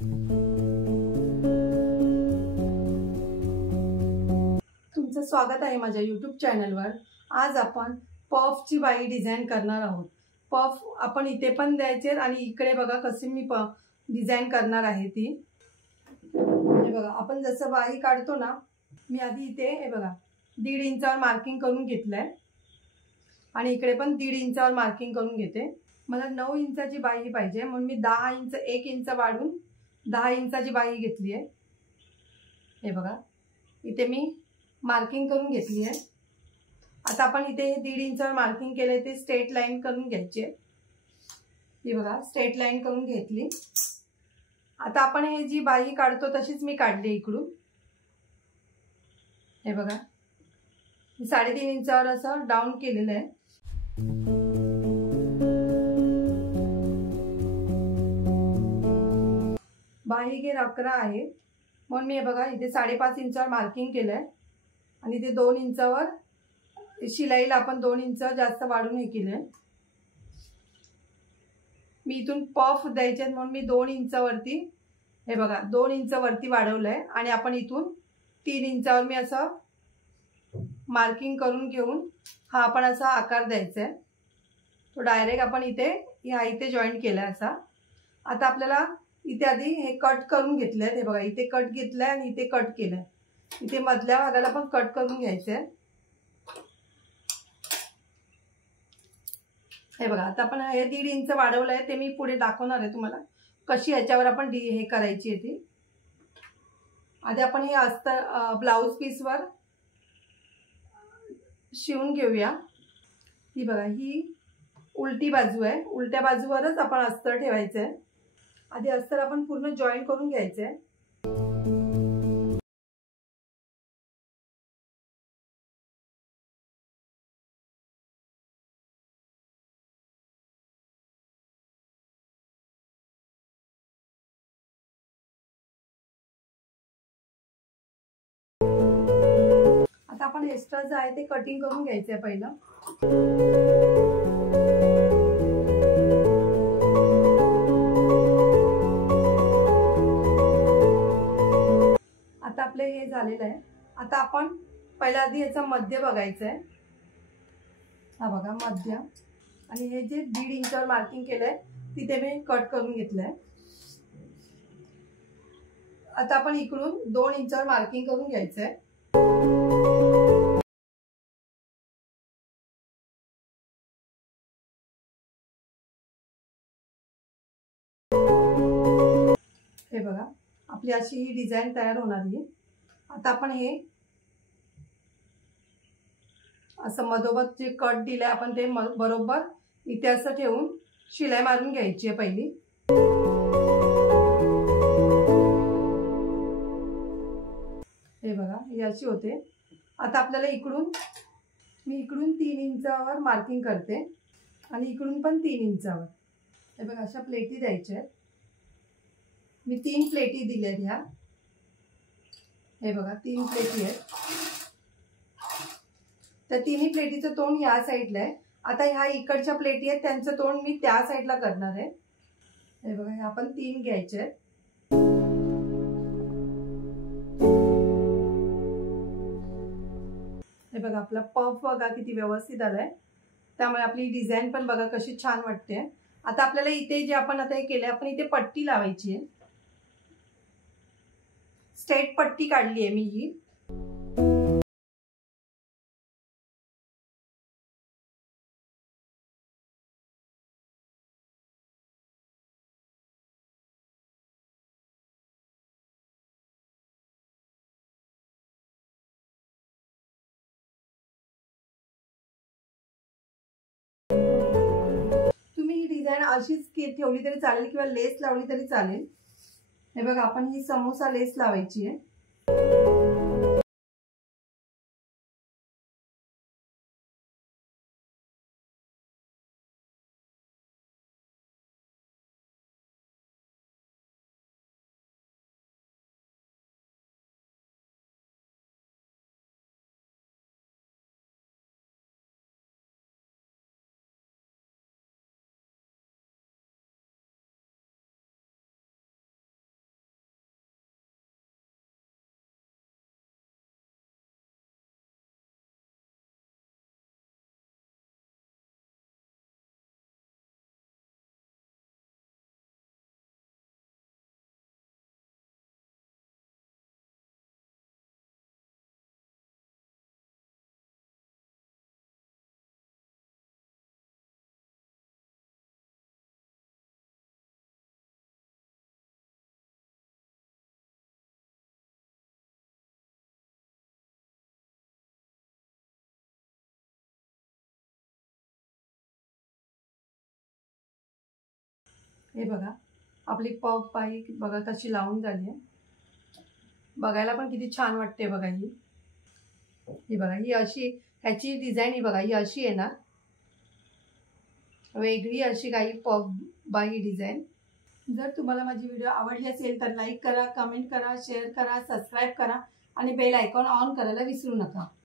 तुमचं स्वागत आहे माझ्या यूट्यूब चॅनलवर। आज आपण पफची बाई डिझाइन करणार आहोत। पफ आपण इथे पण द्यायचे आणि इकडे बघा कशी मी डिझाइन करणार आहे ती। हे बघा आपण जसं बाई काढतो ना, मी आधी इथे हे बघा 1.5 इंचावर मार्किंग करून घेतलंय आणि इकडे पण 1.5 इंचावर मार्किंग करून घेते। मला 9 इंचाची बाई पाहिजे म्हणून मी 10 इंच 1 इंच वाढून 10 इंचाची बाई घेतली आहे। हे बघा इथे मी मार्किंग करून घेतली आहे। आता आपण इथे 1.5 इंचावर मार्किंग केले ते स्ट्रेट लाईन करून घ्यायची आहे। हे बघा स्ट्रेट लाईन करून घेतली। आता आपण हे जी बाई काढतो तशीच मी काढली इकडून। हे बघा मी 3.5 इंचावर असं डाऊन केलेलं आहे। बाई घेर 11 आहे म्हणून मी हे बघा इथे 5.5 इंचावर मार्किंग केलंय आणि इथे 2 इंचावर शिलाईला आपण 2 इंच जास्त वाढून हे केलंय। मी इथून पफ द्यायचे म्हणून मी 2 इंचावरती हे बघा 2 इंच वरती वाढवलंय आणि आपण इथून 3 इंचावर मी असं मार्किंग करून घेऊन हा आपण असा आकार द्यायचा आहे। तो डायरेक्ट आपण इथे इथे जॉईंट केलाय असा। आता आपल्याला इथे आधी हे कट करून घेतलंय। हे बघा इथे कट घेतलंय आणि इथे कट केलंय। इथे मधल्या भागाला पण कट करून घ्यायचंय। हे बघा आता आपण हे 1.5 इंच वाढवलंय ते मी पुढे दाखवणार आहे तुम्हाला कशी याच्यावर आपण हे करायची आहे ती। आधी आपण हे अस्तर ब्लाउज पीसवर शिवून घेऊया। ही बघा ही उलटी बाजू आहे, उलट्या बाजूवरच आपण अस्तर ठेवायचं आहे। आधी अस्तर आपण पूर्ण जॉईन करून घ्यायचं आहे। आता आपण एक्स्ट्रा जे आहे ते कटिंग करून घ्यायचं आहे पहिलं। आता आपले हे झालेलं आहे। आता आपण पहिल्या आधी याचा मध्य बघायचं आहे। हा बघा मध्य आणि हे जे 1.5 इंचावर मार्किंग केलंय तिथे मी कट करून घेतलंय। आता आपण इकडून 2 इंचावर मार्किंग करून घ्यायचंय। हे बघा आपली अशी ही डिझाइन तयार होणार आहे। आता आपण हे असं मधोमध जे कट दिले आपण ते बरोबर इथे असं ठेवून शिलाई मारून घ्यायची आहे पहिली। हे बघा ही अशी होते। आता आपल्याला मी इकडून 3 इंचावर मार्किंग करते आणि इकडून पण 3 इंचावर। हे बघा अशा प्लेटी द्यायच्या आहेत। मी 3 प्लेटी दिल्यात ह्या। हे बघा 3 प्लेटी आहेत। त्या तिन्ही प्लेटीचं तोंड या साईडला आहे। आता ह्या इकडच्या प्लेटी आहेत त्यांचं तोंड मी त्या साईडला करणार आहे। हे बघा हे आपण 3 घ्यायचे आहेत। हे बघा आपला पफ बघा किती व्यवस्थित आलाय, त्यामुळे आपली डिझाइन पण बघा कशी छान वाटते। आता आपल्याला इथे जे आपण आता हे केले आपण इथे पट्टी लावायची आहे। स्ट्रेट पट्टी काढली आहे मी ही। तुम्ही ही डिझाइन अशीच ठेवली तरी चालेल किंवा लेस लावली तरी चालेल। हे बघा आपण ही समोसा लेस लावायची आहे। हे बघा आपली पफ बाई बघा कशी लावून झाली आहे. बघायला पण किती छान वाटते बघा. ही बघा ही अशी ह्याची डिझाईन ही बघा ही अशी आहे ना, वेगळी अशी काही पफ बाई डिझाईन. जर तुम्हाला माझी व्हिडिओ आवडली असेल तर लाईक करा, कमेंट करा, शेअर करा, सबस्क्राईब करा आणि बेल आयकॉन ऑन करायला विसरू नका.